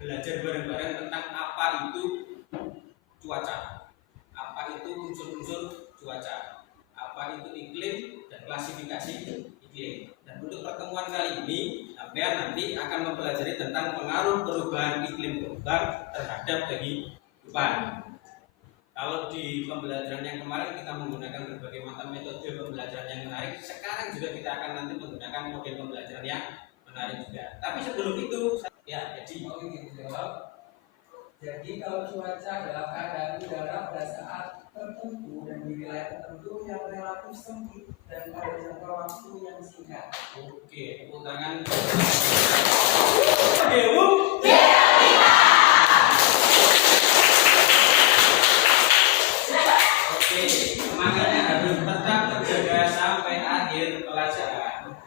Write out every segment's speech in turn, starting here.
belajar bareng-bareng tentang apa itu cuaca, apa itu unsur-unsur cuaca, apa itu iklim dan klasifikasi iklim. Dan untuk pertemuan kali ini, sampean nanti akan mempelajari tentang pengaruh perubahan iklim global terhadap kehidupan. Kalau di pembelajaran yang kemarin kita menggunakan berbagai macam metode pembelajaran yang menarik, sekarang juga kita akan nanti menggunakan model pembelajaran yang menarik juga. Tapi sebelum itu, jadi kalau cuaca adalah keadaan udara pada saat tertentu dan di wilayah tertentu yang relatif sempit dan pada jangka waktu yang singkat. Oke, tepuk tangan. Oke, semangatnya harus tetap terjaga sampai akhir pelajaran.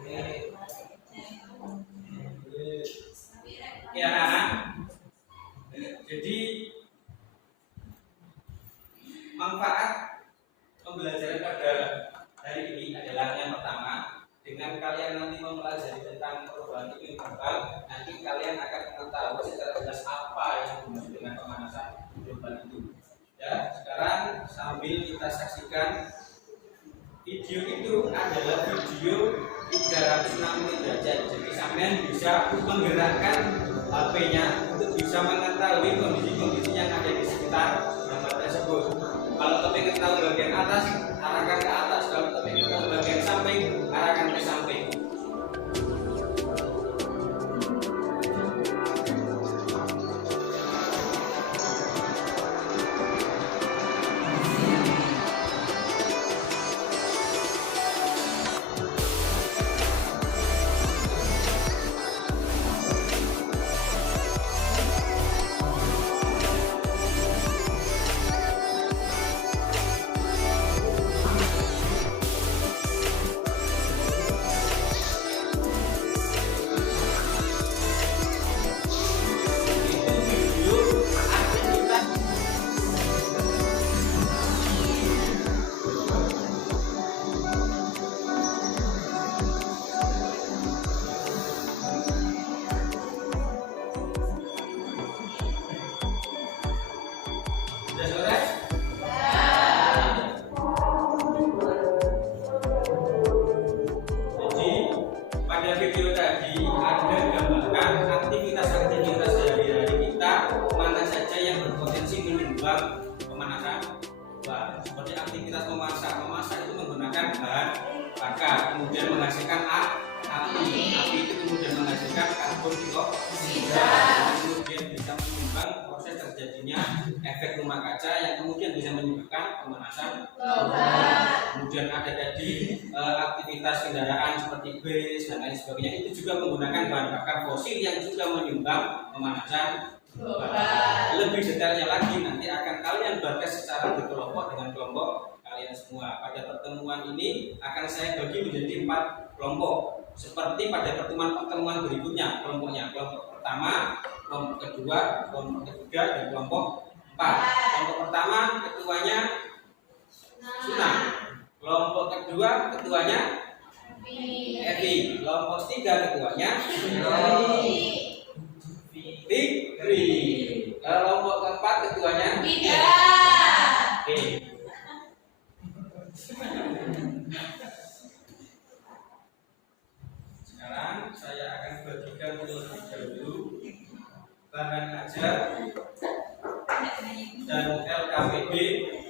Ya, anak. Jadi manfaat pembelajaran pada hari ini adalah yang pertama, dengan kalian nanti mempelajari tentang perubahan iklim global, nanti kalian akan mengetahui secara jelas apa yang dimaksud dengan pemanasan global itu. Ya, sekarang sambil kita saksikan video itu adalah video 360 derajat. Jadi sampean bisa menggerakkan HP-nya untuk bisa mengetahui kondisi-kondisi yang ada di sekitar gambar tersebut. Kalau kepingin tahu bagian atas, arahkan ke atas. Kalau kepingin tahu bagian samping, arahkan ke samping. Seperti aktivitas memasak itu menggunakan bahan bakar, kemudian menghasilkan api itu kemudian menghasilkan karbon dioksida, kemudian bisa menyumbang proses terjadinya efek rumah kaca yang kemudian bisa menyebabkan pemanasan global. Kemudian ada tadi aktivitas kendaraan seperti bis dan lain sebagainya, itu juga menggunakan bahan bakar fosil yang juga menyumbang pemanasan global. Lebih detailnya lagi nanti akan kalian bahas secara berkelompok dengan kelompok kalian semua. Pada pertemuan ini akan saya bagi menjadi 4 kelompok seperti pada pertemuan berikutnya. Kelompok pertama, kelompok kedua, kelompok ketiga, dan kelompok 4. Kelompok pertama ketuanya Sunah. Kelompok kedua ketuanya Evi. Kelompok ketiga ketuanya Fikri. Kelompok keempat ketuanya Oke. Sekarang saya akan bagikan terlebih dahulu bahan ajar dan LKPD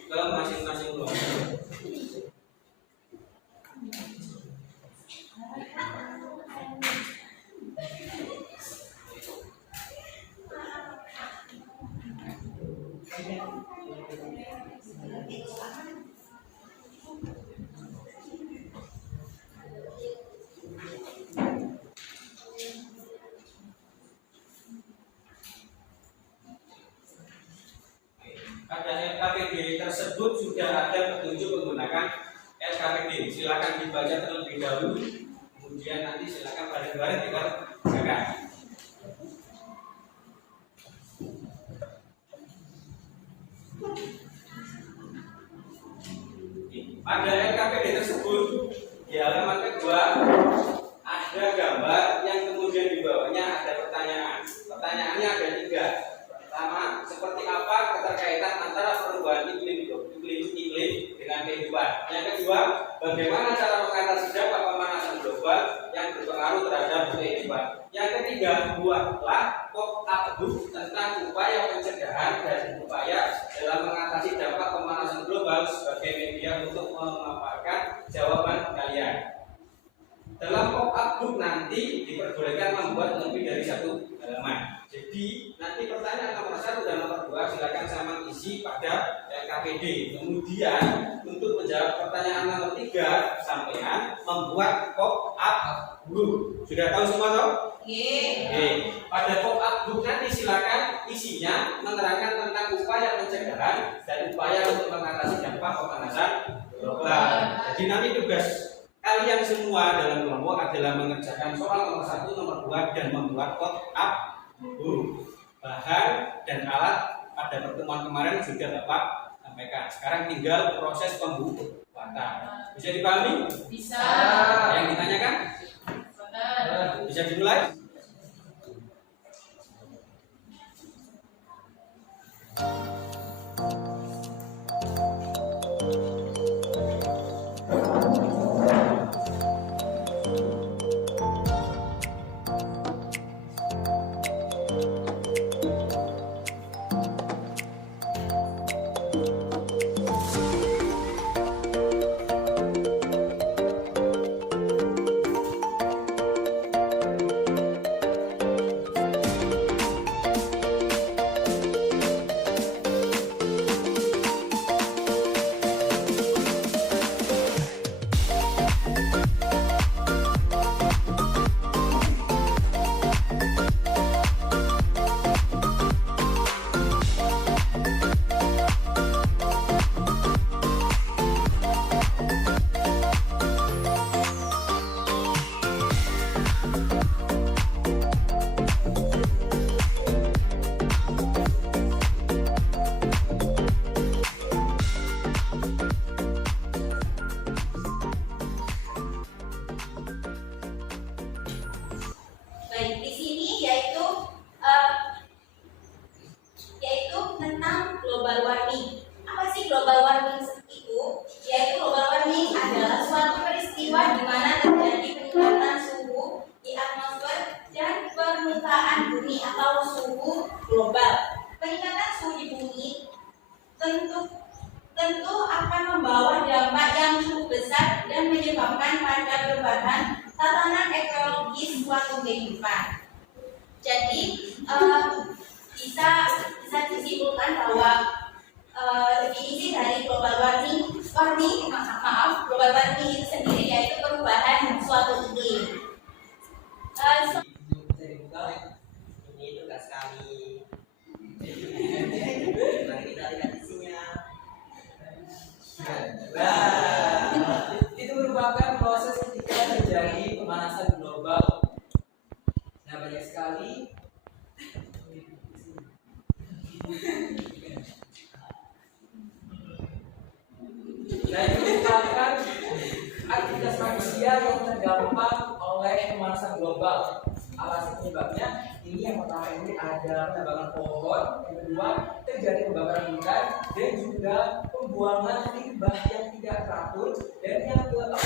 ke masing-masing kelompok. Pada LKPD tersebut sudah ada petunjuk menggunakan LKPD. Silakan dibaca terlebih dahulu, kemudian nanti silakan bareng-bareng dikerjakan. Pada LKPD tersebut di halaman kedua ada gambar yang kemudian di bawahnya ada pertanyaan. Pertanyaannya ada 3. ketiga, buatlah pop-up book tentang upaya pencegahan dan upaya dalam mengatasi dampak pemanasan global sebagai media untuk memaparkan jawaban kalian. Dalam pop-up book nanti diperbolehkan membuat lebih dari 1 halaman. Jadi nanti pertanyaan nomor 1 dan nomor 2 silakan sama isi pada LKPD. Kemudian untuk menjawab pertanyaan nomor 3 sampean membuat pop-up book. Sudah tahu semua toh? Oke. Pada pop-up book nanti silakan isinya menerangkan tentang upaya pencegahan dan upaya untuk mengatasi dampak pemanasan global. Jadi nanti tugas kalian semua dalam kelompok adalah mengerjakan soal nomor 1, nomor 2 dan membuat pop-up book. Bahan dan alat pada pertemuan kemarin sudah Bapak sampaikan. Sekarang tinggal proses pembuatan. Bisa dipahami? Bisa. Yang ditanyakan? Bisa dimulai? Baik, di sini yaitu tentang global warming. Apa sih global warming itu? Yaitu global warming adalah suatu peristiwa di mana terjadi peningkatan suhu di atmosfer dan permukaan bumi atau suhu global. Peningkatan suhu di bumi tentu akan membawa dampak yang cukup besar dan menyebabkan pada perubahan tatanan ekologis suatu kehidupan. Jadi bisa disimpulkan bahwa definisi dari global warming itu sendiri yaitu perubahan suatu iklim. Ini tugas kami. Mari kita lihat isinya. Itu merupakan proses ketika terjadi pemanasan global. Nah, banyak sekali itu merupakan aktivitas manusia yang terdampak oleh pemanasan global. Apa sih penyebabnya? Ini yang pertama ini ada penebangan pohon, yang kedua terjadi pembakaran hutan, dan juga pembuangan limbah yang tidak teratur, dan yang keempat.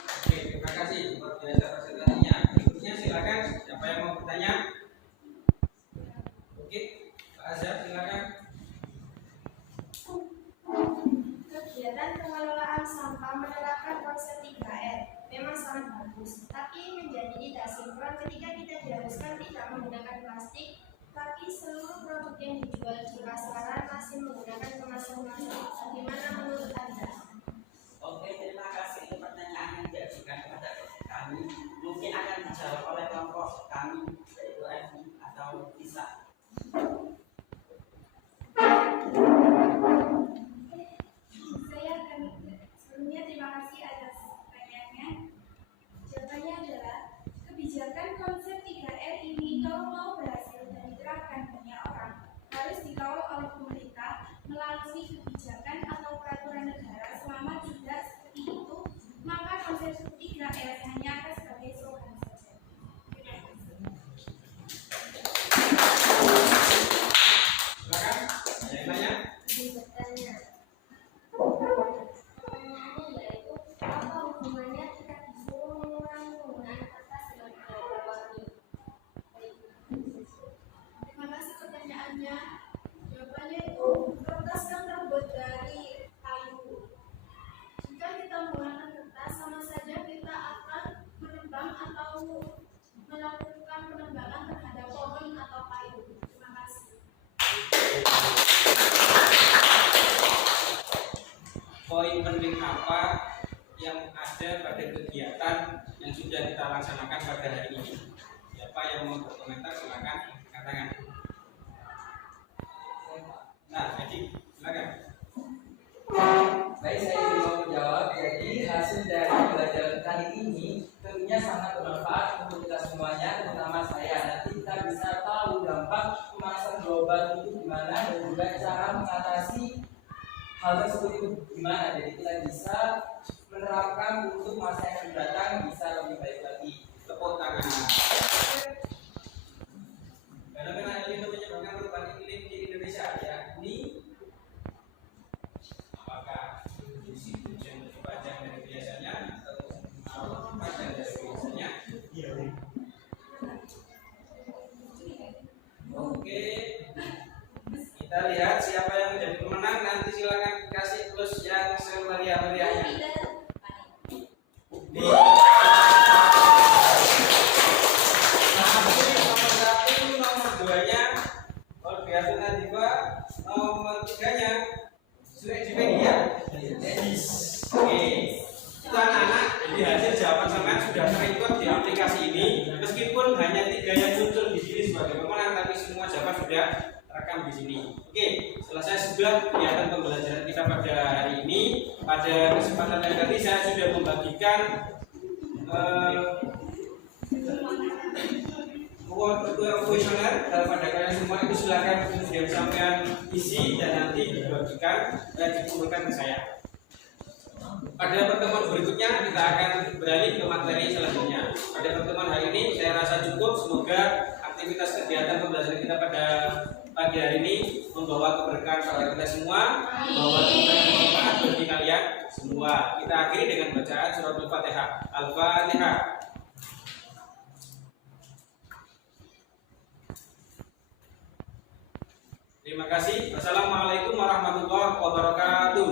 Oke, terima kasih buat biasa presentasinya. Berikutnya silakan siapa yang mau bertanya? Oke, Pak Azhar silakan. Kegiatan pengelolaan sampah menerapkan konsep 3R memang sangat bagus, tapi menjadi tidak sinkron ketika kita diharuskan tidak menggunakan plastik, tapi seluruh produk yang dijual di pasaran masih menggunakan kemasan plastik. Bagaimana menurut Anda? Oke, terima kasih untuk pertanyaan yang diajukan kepada kami. Mungkin akan dijawab oleh kelompok kami, yaitu FI atau bisa. Saya akan sebelumnya terima kasih atas pertanyaannya. Jawabannya adalah kebijakan konsep 3R ini kalau mau berhasil dan diterapkan banyak orang harus dikawal oleh pemerintah melalui kebijakan atau peraturan negara mau berkomentar silakan katakan. Nah, jadi silakan. Baik, saya ingin menjawab. Jadi hasil dari pembelajaran kali ini tentunya sangat bermanfaat untuk kita semuanya, terutama saya. Nanti kita bisa tahu dampak pemanasan global itu gimana dan juga cara mengatasi hal tersebut itu gimana. Jadi kita bisa menerapkan untuk masa yang akan datang bisa lebih baik lagi. Tepuk tangan. Fenomena El Nino menyebabkan perubahan iklim di Indonesia, yakni apakah musim hujan lebih panjang dari biasanya atau lebih panjang dari biasanya? Oke, kita lihat siapa yang menjadi pemenang. Nanti silakan kasih plus yang semeriah-meriahnya. Di nomor 1, nomor 2-nya Olbiatun Nadifa, nomor 3-nya Surejipedia. Oke, itu anak-anak. Jadi hasil jawaban sampean sudah terikut di aplikasi ini. Meskipun hanya 3 yang muncul di sini sebagai pemenang, tapi semua jawaban sudah terekam di sini. Oke, selesai sudah kegiatan pembelajaran kita pada hari ini. Pada kesempatan yang tadi saya sudah membagikan kuesioner pada kalian semua. Itu silakan kemudian sampean isi dan nanti dibagikan dan dikumpulkan ke saya. Pada pertemuan berikutnya kita akan beralih ke materi selanjutnya. Pada pertemuan hari ini saya rasa cukup. Semoga aktivitas kegiatan pembelajaran kita pada pagi hari ini membawa keberkahan kepada kita semua, membawa manfaat bagi kalian semua. Kita akhiri dengan bacaan surat Al-Fatihah. Al-Fatihah. Terima kasih. Wassalamualaikum warahmatullahi wabarakatuh.